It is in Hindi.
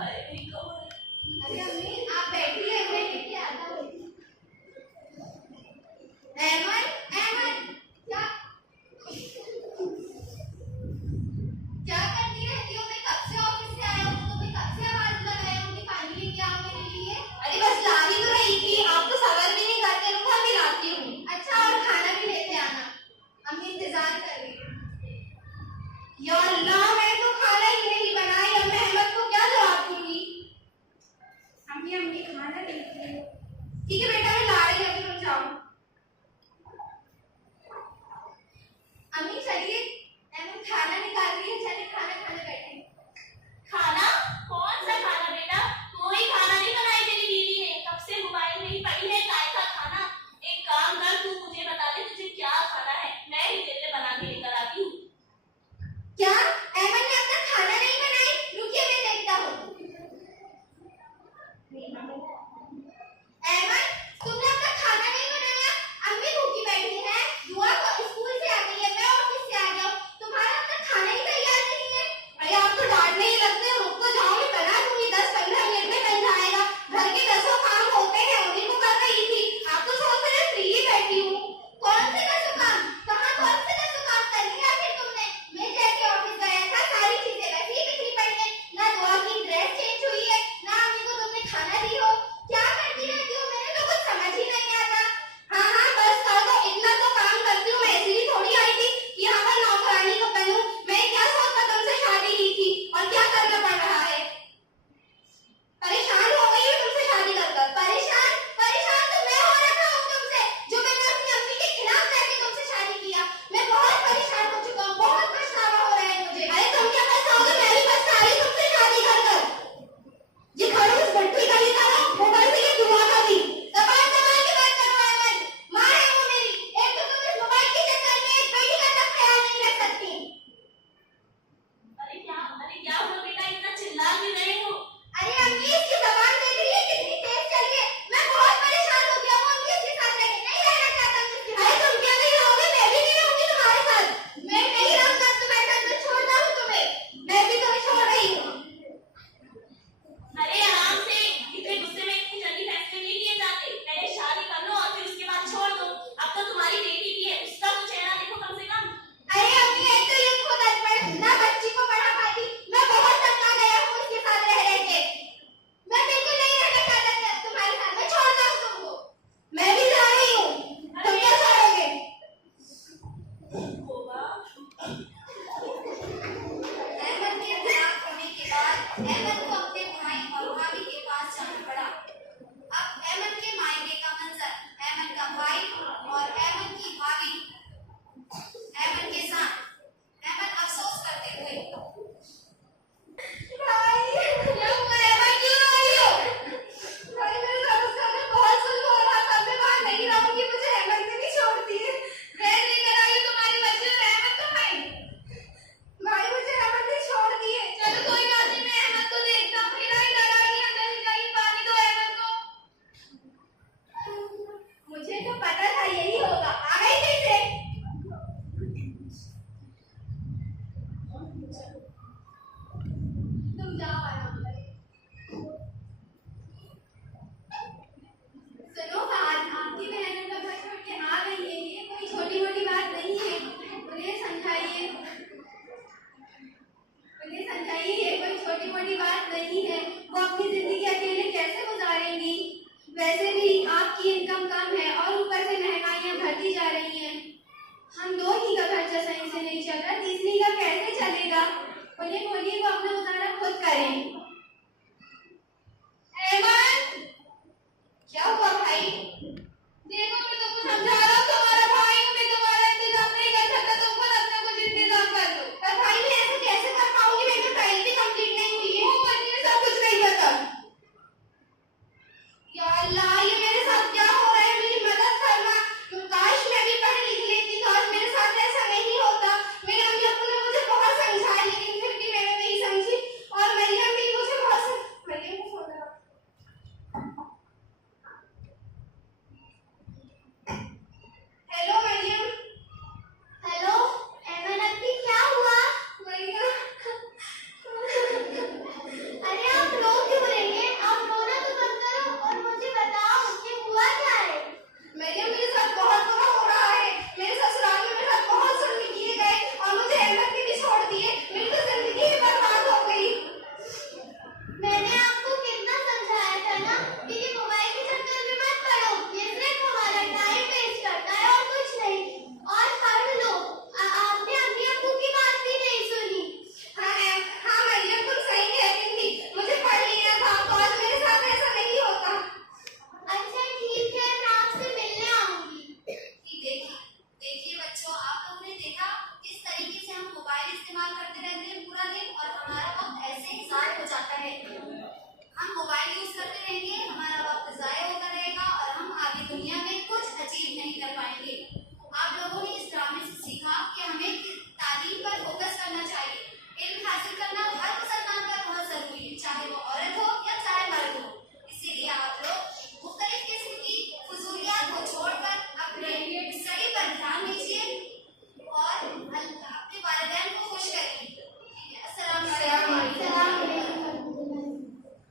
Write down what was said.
अरे अम्मी आप बैठिए, मैं लेके आता हूँ। अहमद, अहमद, क्या क्या करती रहती हो? मैं कब से ऑफिस से आया हूँ, तुम्हें कब से आवाज लगाया हूँ कि पानी लेके आओ मेरे लिए। अरे बस ला ही तो रही थी, आप तो सवाल भी नहीं करते, रुको अभी लाती हूँ। अच्छा, और खाना भी लेके आना, अम्मी इंतजार कर रही है। या अल्लाह, मैं तो खाना ही नहीं बनाई, अब मैं अहमद को क्या जवाब दूंगी। अम्मी अम्मी खाना लेके आओ। ठीक है बेटा, मैं ला रही हूँ, अभी तुम जाओ। अम्मी चलिए, अहमद खाना निकाल रही है, चलिए खाना खाने बैठे। खाना? कौन सा खाना बेटा? कोई खाना नहीं बनाई तेरी बीवी ने, कब से मोबाइल में ही पड़ी है। काय का खाना? एक काम कर, तू मुझे बता दे तुझे क्या खाना है, मैं ही तेरे लिए बना के लेकर आती हूँ। क्या अहमद ने अपना खाना नहीं बनाई? रुकिए मैं देखता हूँ। अहमद, तुमने अपना खाना नहीं बनाया? अम्मी भूखी बैठी है, दुआ को स्कूल से आ गई है, मैं ऑफिस से आ गया हूँ, तुम्हारा अपना खाना ही तैयार नहीं है। अरे आप तो डांटने ही लगते हो, रुक तो जाओ, मैं बना दूंगी, 10-15 मिनट में बन जाएगा। घर के 10 काम होते हैं, उन्हीं को कर रही थी। आप तो सोच रहे फ्री ही बैठी हूँ। कौन से 10 काम? कहाँ कौन से 10 काम कर लिया फिर तुमने? मैं जैसे ऑफिस गया था, सारी चीजें वैसी ही बिखरी पड़ी है, ना दुआ की ड्रेस चेंज हुई है, ना अम्मी को तुमने खाना दी हो। क्या करती रहती हो, मैंने तो कुछ समझ ही नहीं आता। हाँ हाँ बस कर दो, इतना तो काम करती हूँ, मैं इसलिए थोड़ी आई थी कि यहाँ पर नौकरानी को बनूं। मैं क्या सोचकर तुमसे शादी की थी और क्या करना पड़ रहा है। परेशान हो गई हूँ तुमसे शादी कर कर। परेशान परेशान तो मैं हो रखा हूँ तुमसे, जो मैंने अपनी अम्मी के खिलाफ जाके तुमसे शादी किया। मैं बहुत परेशान हो चुका हूँ, बहुत पछतावा हो रहा है मुझे। अरे तुम क्या पछताओगे, मैं भी पछता रही हूँ तुमसे शादी कर कर। ये खड़ूस भट्टी का ही करो, ऊपर से ये दुआ का भी। दबा दबा के बात करो अहमद, माँ है वो मेरी। एक तो तुम इस मोबाइल के चक्कर में एक बेटी का तक ख्याल नहीं रख सकती। अरे क्या हुआ बेटा, इतना चिल्ला क्यों रहे हो? अरे अम्मी, इसकी जबान देख रही है कितनी तेज चल रही है। मैं बहुत परेशान हो गया हूँ अम्मी इसके साथ रह के, नहीं रहना चाहता हूँ इसके साथ। अरे तुम क्या नहीं रहोगे, मैं भी नहीं रहूंगी तुम्हारे साथ। मैं नहीं रहूंगा तुम्हारे साथ, मैं छोड़ता हूँ तुम्हें, मैं भी तुम्हें छोड़ रही हूँ। अरे आराम से, इतने गुस्से में इतनी जल्दी फैसले नहीं किए जाते। पहले शादी कर लो और फिर उसके बाद छोड़ दो। अब तो तुम्हारी बेटी भी है, उसका तो चेहरा देखो कम से कम। अरे अम्मी, एक तो ये खुद अनपढ़, ना बच्ची को पढ़ा पाती, मैं बहुत थका गया हूँ उसके साथ रह रह के। मैं बिल्कुल नहीं रहना चाहता तुम्हारे साथ, मैं छोड़ता हूँ तुमको। मैं भी जा रही हूँ, तुम क्या छोड़ोगे? होगा। अहमद के खिलाफ होने के बाद अहमद को अपने भाई और भाभी के पास जाना पड़ा। अब अहमद के मायके का मंजर, अहमद का भाई और अहमद की भाभी अहमद के साथ, अहमद अफसोस करते हुए, भाई क्या हुआ अहमद, क्यों रो रही हो? भाई मेरे सर में बहुत जुल्म हो रहा था, मैं वहां नहीं रहूंगी, मुझे अहमद ने भी छोड़ दिए। मैं लेकर आई हूं तुम्हारी वजह से अहमद को। भाई मुझे अहमद ने छोड़ दिए। चलो कोई बात नहीं, मैं अहमद को देखता हूँ, मेरा ही घर आ गया, कहीं कहीं पानी दो अहमद को। मुझे तो पता था यही होगा, आ गई कैसे? तुम जाओ आराम करो। सुनो, आज आपकी बहनों का घर छोड़ के आ गई है, ये कोई छोटी मोटी बात नहीं है। उन्हें समझाइए, उन्हें समझाइए, ये कोई छोटी मोटी बात नहीं है। वो अपनी जिंदगी अकेले कैसे गुजारेंगी? वैसे भी आपकी इनकम कम है और ऊपर से महंगाइयां बढ़ती जा रही हैं। हम दो ही का खर्चा सही से नहीं चल रहा, तीसरी का कैसे चलेगा? उन्हें बोलिए वो अपना गुजारा खुद करें।